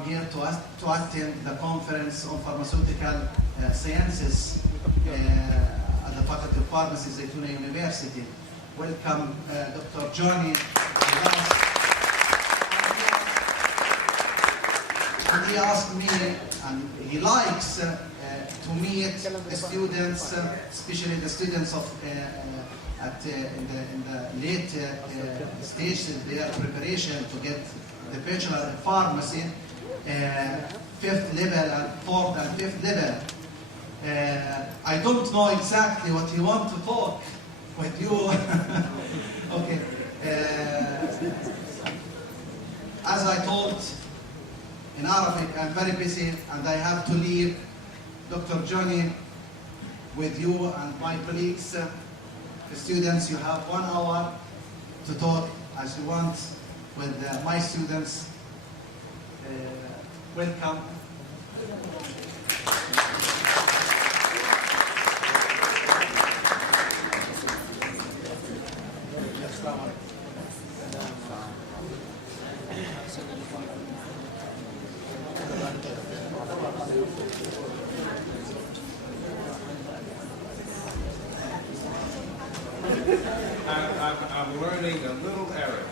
come here to attend the conference on pharmaceutical sciences at the Faculty of Pharmacy, Zaytuna University. Welcome Dr. Johnny. And he asked me, and he likes to meet the students, especially the students of in the late stage of their preparation to get the bachelor in pharmacy, 5th level and 4th and 5th level. I don't know exactly what you want to talk with you. Okay. As I told in Arabic, I'm very busy and I have to leave. Dr. Johnny, with you and my colleagues, the students, you have 1 hour to talk as you want with my students. Welcome. I'm learning a little Arabic.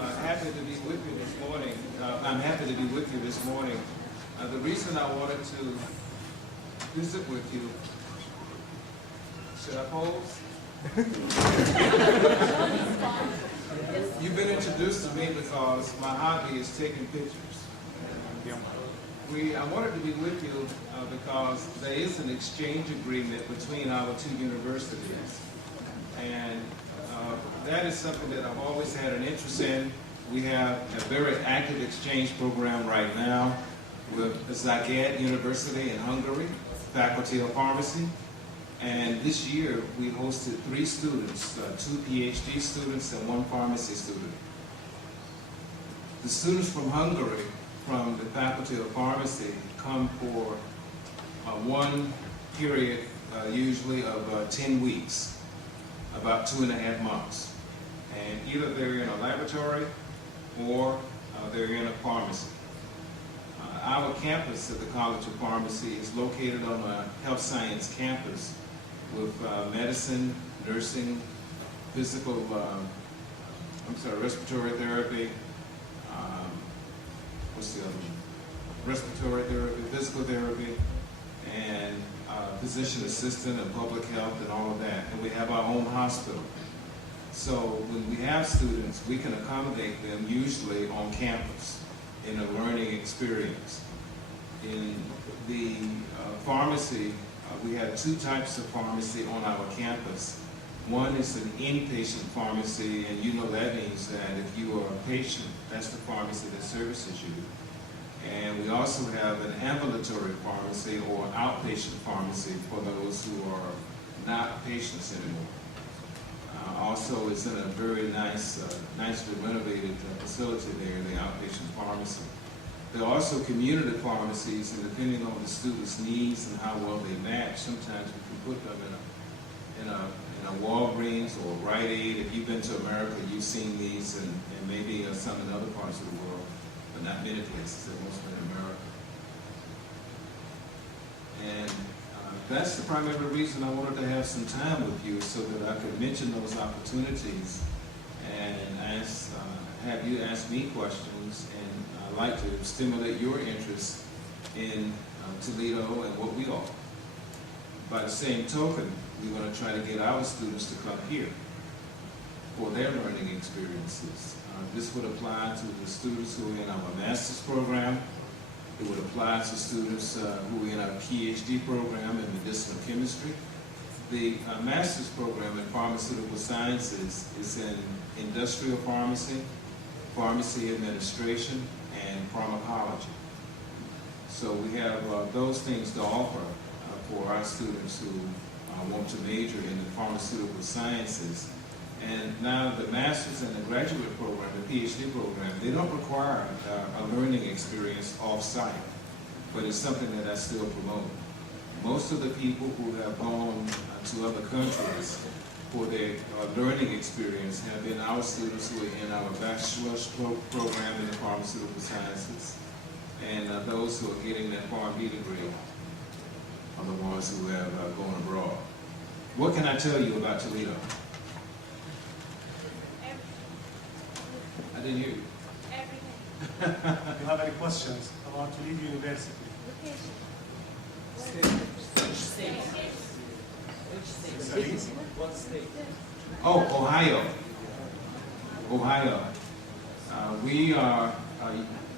I'm happy to be with you this morning. I'm happy to be with you this morning. The reason I wanted to visit with you, should I pose? You've been introduced to me because my hobby is taking pictures. I wanted to be with you because there is an exchange agreement between our two universities. And that is something that I've always had an interest in. We have a very active exchange program right now with Zagreb University in Hungary, Faculty of Pharmacy. And this year we hosted 3 students, 2 PhD students and 1 pharmacy student. The students from Hungary, from the Faculty of Pharmacy, come for one period usually of 10 weeks, about 2.5 months. And either they're in a laboratory or they're in a pharmacy. Our campus at the College of Pharmacy is located on a health science campus with medicine, nursing, respiratory therapy, what's the other one? Respiratory therapy, physical therapy, and physician assistant and public health and all of that. And we have our own hospital. So when we have students, we can accommodate them usually on campus in a learning experience. In the pharmacy, we have 2 types of pharmacy on our campus. One is an inpatient pharmacy, and you know that means that if you are a patient, that's the pharmacy that services you. And we also have an ambulatory pharmacy or outpatient pharmacy for those who are not patients anymore. Also, it's in a very nice, nicely renovated facility there, the outpatient pharmacy. There are also community pharmacies, and depending on the students' needs and how well they match, sometimes we can put them in a Walgreens or Rite Aid. If you've been to America, you've seen these, and maybe some in other parts of the world, but not many places, mostly in America. And that's the primary reason I wanted to have some time with you, so that I could mention those opportunities and have you ask me questions, and I'd like to stimulate your interest in Toledo and what we offer. By the same token, we're going to try to get our students to come here for their learning experiences. This would apply to the students who are in our master's program. It would apply to students who are in our PhD program in medicinal chemistry. The master's program in pharmaceutical sciences is in industrial pharmacy, pharmacy administration, and pharmacology. So we have those things to offer for our students who want to major in the pharmaceutical sciences. And now the master's and the graduate program, the PhD program, they don't require a learning experience off-site, but it's something that I still promote. Most of the people who have gone to other countries for their learning experience have been our students who are in our bachelor's program in the pharmaceutical sciences, and those who are getting their PharmD degree are the ones who have gone abroad. What can I tell you about Toledo? I didn't hear you. Everything. Do you have any questions about Toledo University? What state? Oh, Ohio. Ohio. We are,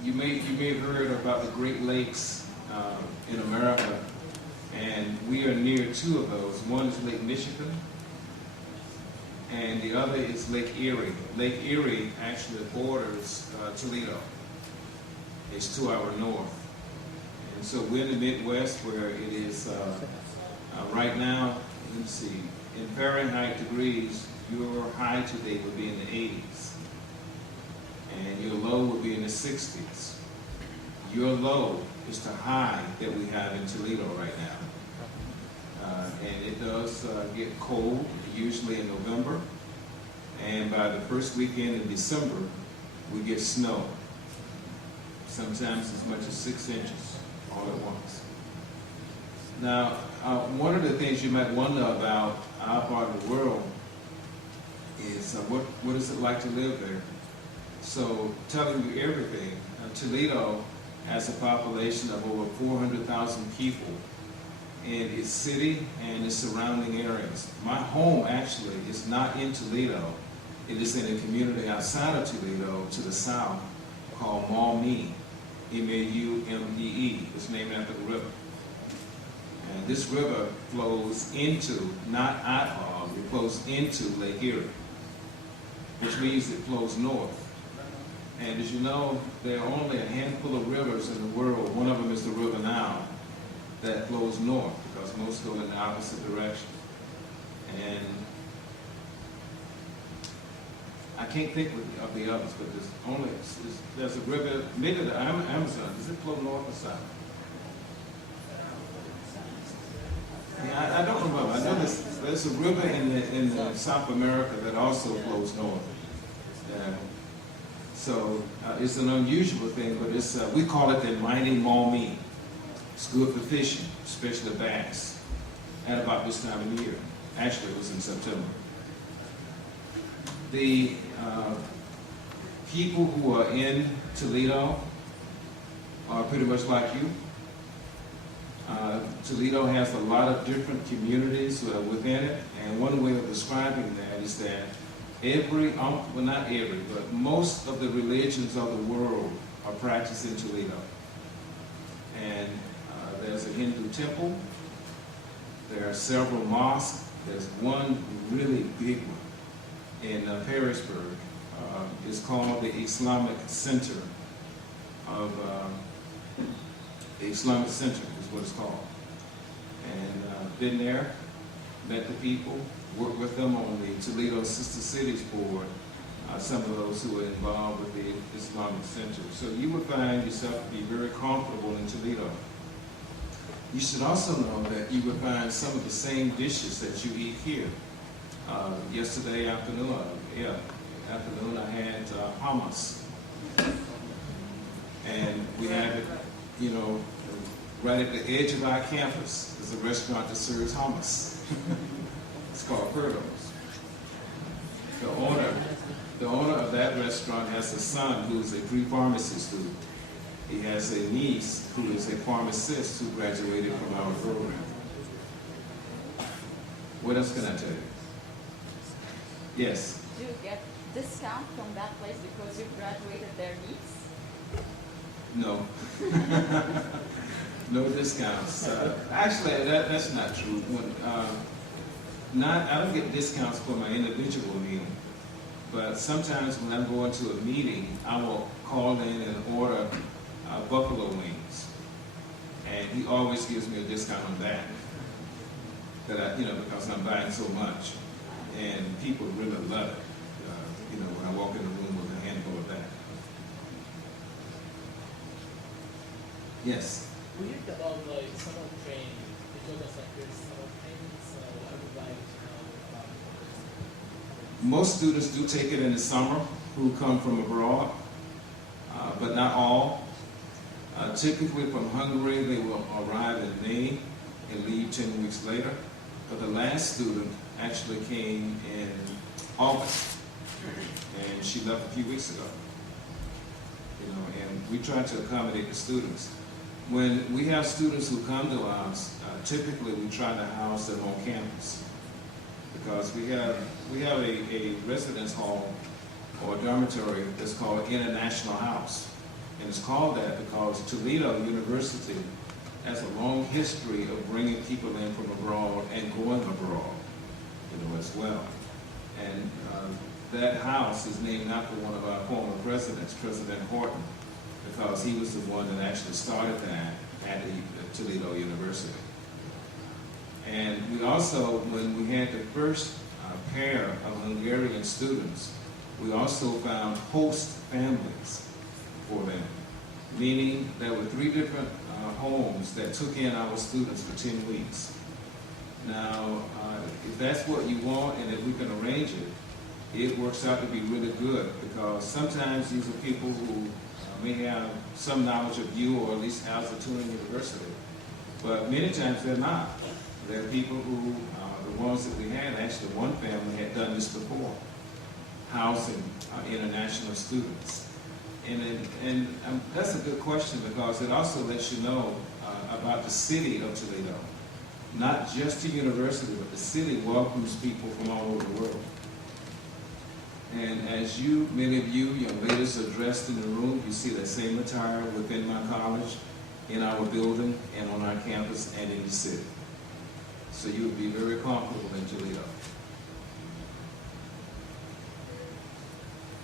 you may have heard about the Great Lakes in America, and we are near two of those. One is Lake Michigan, and the other is Lake Erie. Lake Erie actually borders Toledo. It's to our north. And so we're in the Midwest where it is, right now, let me see, in Fahrenheit degrees, your high today would be in the 80s. And your low would be in the 60s. Your low is the high that we have in Toledo right now. And it does get cold, usually in November. And by the first weekend in December, we get snow. Sometimes as much as 6 inches all at once. Now, one of the things you might wonder about our part of the world is what is it like to live there? So, telling you everything, Toledo has a population of over 400,000 people in its city and its surrounding areas. My home actually is not in Toledo. It is in a community outside of Toledo to the south called Maumee, M-A-U-M-E-E. It's named after the river. And this river flows into, not out of, it flows into Lake Erie, which means it flows north. And as you know, there are only a handful of rivers in the world. One of them is the River Nile that flows north, because most go in the opposite direction. And I can't think of the others, but there's a river, maybe the Amazon, does it flow north or south? Yeah, I don't remember. I know there's a river in South America that also flows north. So it's an unusual thing, but it's we call it the mighty Maumee. It's good for fishing, especially bass, at about this time of year. Actually, it was in September. The people who are in Toledo are pretty much like you. Toledo has a lot of different communities within it, and one way of describing that is that well, not every, but most of the religions of the world are practiced in Toledo. And there's a Hindu temple, there are several mosques, there's one really big one in Harrisburg. It's called the Islamic Center of, the Islamic Center is what it's called. And been there, met the people, worked with them on the Toledo Sister Cities Board, some of those who are involved with the Islamic Center. So you would find yourself to be very comfortable in Toledo. You should also know that you would find some of the same dishes that you eat here. Yesterday afternoon, I had hummus. And we have it, you know, right at the edge of our campus. There's a restaurant that serves hummus. It's called Perdo's. The owner of that restaurant has a son who's a pre-pharmacy student. He has a niece who is a pharmacist who graduated from our program. What else can I tell you? Yes? Do you get discount from that place because you graduated their niece? No. No discounts. Actually, that's not true. I don't get discounts for my individual meal, but sometimes when I'm going to a meeting, I will call in and order buffalo wings, and he always gives me a discount on that. Because I'm buying so much, and people really love it. When I walk in the room with a handful of that. Yes. We heard about summer training. They told us there's summer training, so I would like to know about Most students do take it in the summer who come from abroad, but not all. Typically from Hungary, they will arrive in May and leave 10 weeks later. But the last student actually came in August, and she left a few weeks ago. You know, and we try to accommodate the students. When we have students who come to us, typically we try to house them on campus, because we have a residence hall or a dormitory that's called International House. And it's called that because Toledo University has a long history of bringing people in from abroad and going abroad, you know, as well. And that house is named after one of our former presidents, President Horton, because he was the one that actually started that at the Toledo University. And we also, when we had the first pair of Hungarian students, we also found host families for them, meaning there were 3 different homes that took in our students for 10 weeks. Now, if that's what you want and if we can arrange it, it works out to be really good, because sometimes these are people who may have some knowledge of you, or at least Alzatuna University, but many times they're not. They're people who, the ones that we had, actually one family had done this before, housing international students. And that's a good question, because it also lets you know about the city of Toledo. Not just the university, but the city welcomes people from all over the world. And as many of you young ladies are dressed in the room, you see that same attire within my college, in our building, and on our campus, and in the city. So you would be very comfortable in Toledo.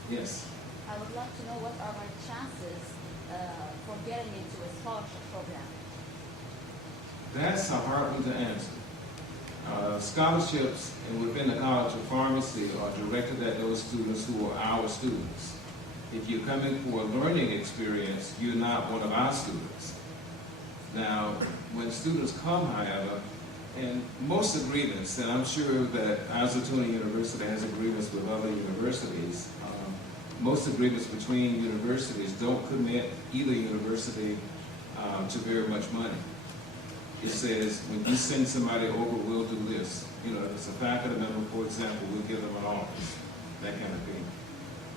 Yes? I would like to know what are my chances for getting into a scholarship program. That's a hard one to answer. Scholarships within the College of Pharmacy are directed at those students who are our students. If you're coming for a learning experience, you're not one of our students. Now, when students come, however, and most agreements, and I'm sure that Alzatuna University has agreements with other universities, most agreements between universities don't commit either university to very much money. It says, when you send somebody over, we'll do this. You know, if it's a faculty member, for example, we'll give them an office, that kind of thing.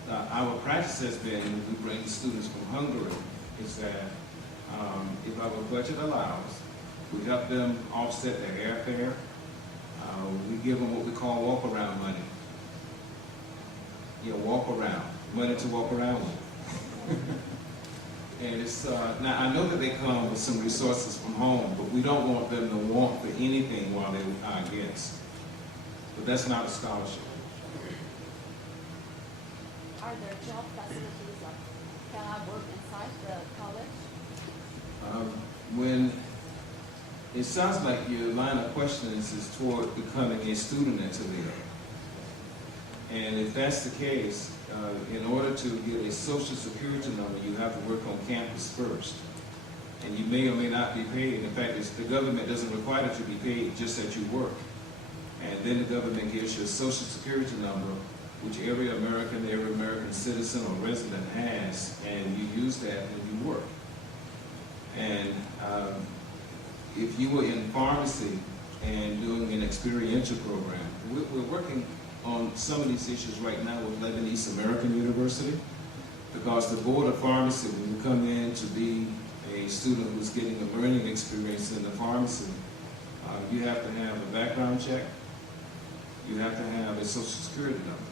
Our practice has been, when we bring students from Hungary, is that if our budget allows, we help them offset their airfare. We give them what we call walk-around money. Yeah, walk-around, money to walk around with. And it's, now I know that they come with some resources from home, but we don't want them to want for anything while they're our guests. But that's not a scholarship. Are there job facilities? Like, can I work inside the college? When it sounds like your line of questions is toward becoming a student at Toledo. And if that's the case, in order to get a social security number, you have to work on campus first. And you may or may not be paid. In fact, the government doesn't require that you be paid, just that you work. And then the government gives you a social security number, which every American citizen or resident has, and you use that when you work. And if you were in pharmacy and doing an experiential program, we're working on some of these issues right now with Lebanese American University, because the Board of Pharmacy, when you come in to be a student who's getting a learning experience in the pharmacy, you have to have a background check, you have to have a social security number.